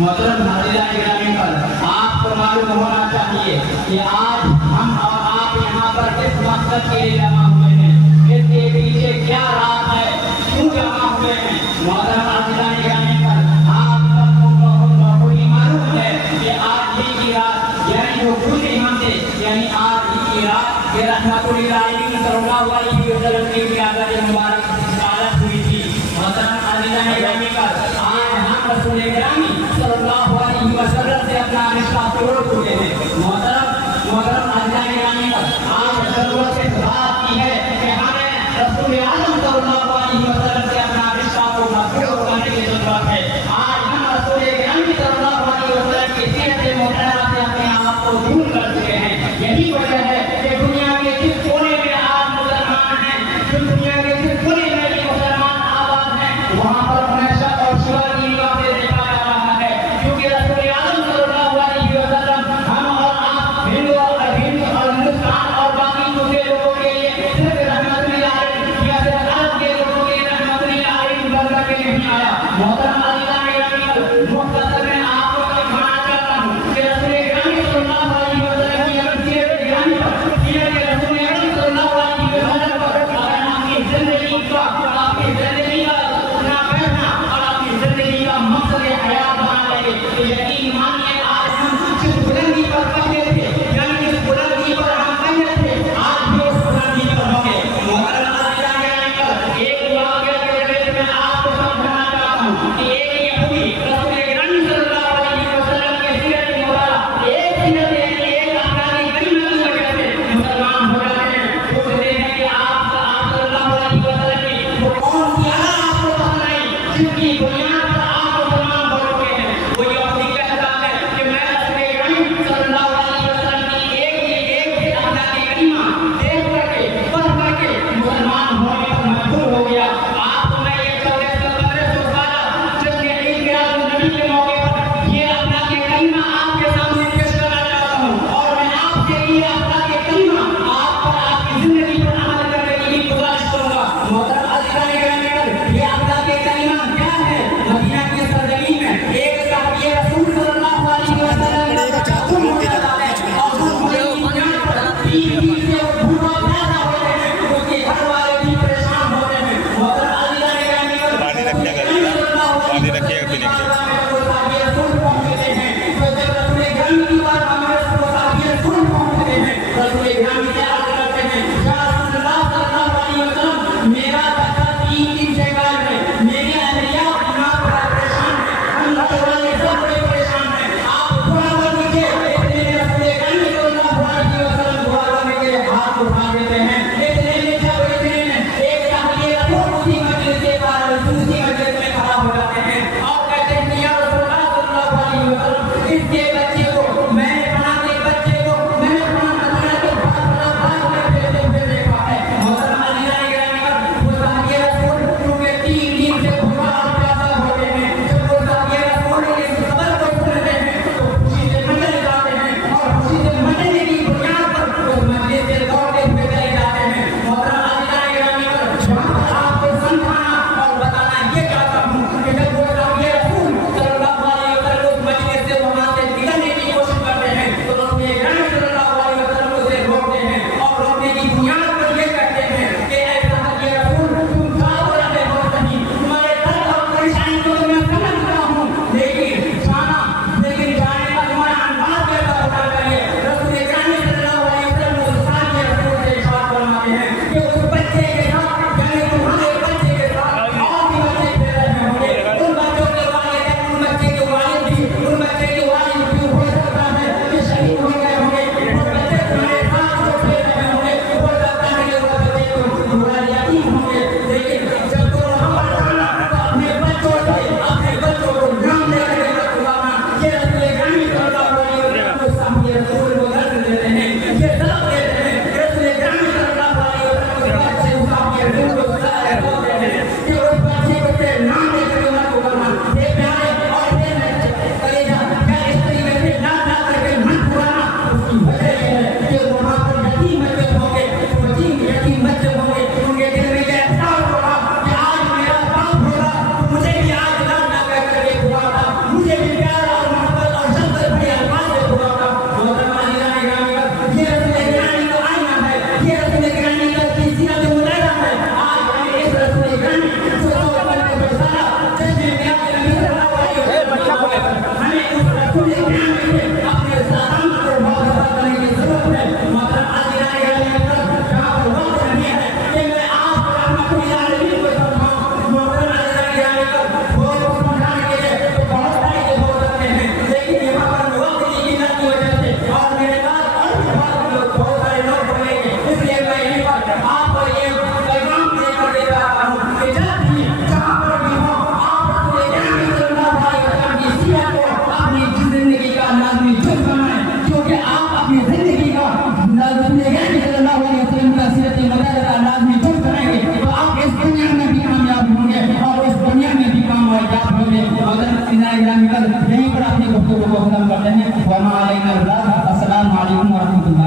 मोहतरम हाज़िरान गिरामी पर आपको मालूम होना चाहिए कि आज हम और आप यहाँ पर किस मकसद के लिए जमा हुए हैं, इसके पीछे क्या राज है, क्यों जमा हुए हैं। मोहतरम हाज़िरान गिरामी पर आप सबको ही मालूम है कि आज ही की रात यानी जो खुद यहाँ से यानी आज ही की रात ये रहमतुल आलमीन सल्लल्लाहु अलैहि वसल्लम की विलादत मुबारक मुबारक हुई थी। मोहतरम हाज़िरान गिरामी पर आज हम रसूल गिरामी सल्लल्लाहु अलैहि वसल्लम से अपना रिश्ता तोड़ चुके हैं। मोहतरम हाज़िरान गिरामी पर आज जरूरत इस बात की है कि हमें रसूल आज़म सल्लल्लाहु अलैहि वसल्लम से अपना रिश्ता को मजबूत करने की जरूरत है। आज हम रसूल गिरामी सल्लल्लाहु अलैहि वसल्लम की सीरत मुहतरमा से अपने आप को दूर कर चुके हैं। यही वजह है कि दुनिया के जिस कोने में आप मुसलमान हैं, जो दुनिया के जिस कोने में भी मुसलमान आबाद हैं, वहाँ पर हमेशा और शिवा की निगाह से देखा जा रहा है। क्योंकि रसूल आज़म सल्लल्लाहु अलैहि वसल्लम हम और आप हिंदू और हिंदुस्तान और बाकी दूसरे लोगों के लिए सिर्फ रहमतुल आलमीन या फिर अरब के लोगों के लिए रहमतुल आलमीन बनकर के नहीं आया। मोहतरम हाज़िरान गिरामी मुख्तसर में आपको दिखाना चाहता हूँ कि रसूल गिरामी सल्लल्लाहु अलैहि वसल्लम की अगर सीरत गिरामी पर सीरत रसूल अकरम सल्लल्लाहु अलैहि वसल्लम पर अगर आपकी जिंदगी का उठना बैठना और आपकी जिंदगी का मकसद हयात बना लेंगे तो यकीन मानिए आज हम जिस बुलंदी पर पहुंचे थे यानी जिस बुलंदी पर हम पहुंचे थे आज भी उस बुलंदी पर होंगे। मोहतरम हाज़िरान गिरामी पर एक वाक़या के जरिए मैं आपको समझाना चाहता हूँ कि एक यहूदी रसूल गिरामी सल्लल्लाहु अलैहि वसल्लम की सीरत मुबारक एक सीरत यानी एक अपराधी कलीमा की वजह से मुसलमान हो जाते हैं। पूछते हैं कि आप सल्लल्लाहु अलैहि वसल्लम की वो कौन सी अदा आपको पसंद आई जिसकी बुनियाद पर आप मुसलमान हो चुके हैं। वो यहूदी कहता है कि मैं रसूल गिरामी सल्लल्लाहु अलैहि वसल्लम की एक अदा की कलीमा देख करके पढ़ करके मुसलमान होने पर मजबूर हो गया। आपको मैं ये जिसने ईद मिलाद नबी के मौके पर ये अल्लाह के कलीमा आपके सामने पेश करना चाहता हूँ और मैं आपसे ये अल्लाह के कलीमा आप पर आपकी जिंदगी पर अमल करने की भी गुजारिश करूंगा। मोहतरम हाज़िरान गिरामी पर ये अल्लाह के कलीमा क्या है। मदीना की सरजमीन में एक साहब ये रसूल सल्लल्लाहु अलैहि वसल्लम का गुम हो जाता है और गुम होने की जगह पर तीन से भूखा प्यासा होते हैं, उसके घर वाले भी परेशान होते हैं। मोहतरम हाज़िरान गिरामी पर पानी रखिएगा पीने के लिए। को खत्म करते हैं। वमा अलैना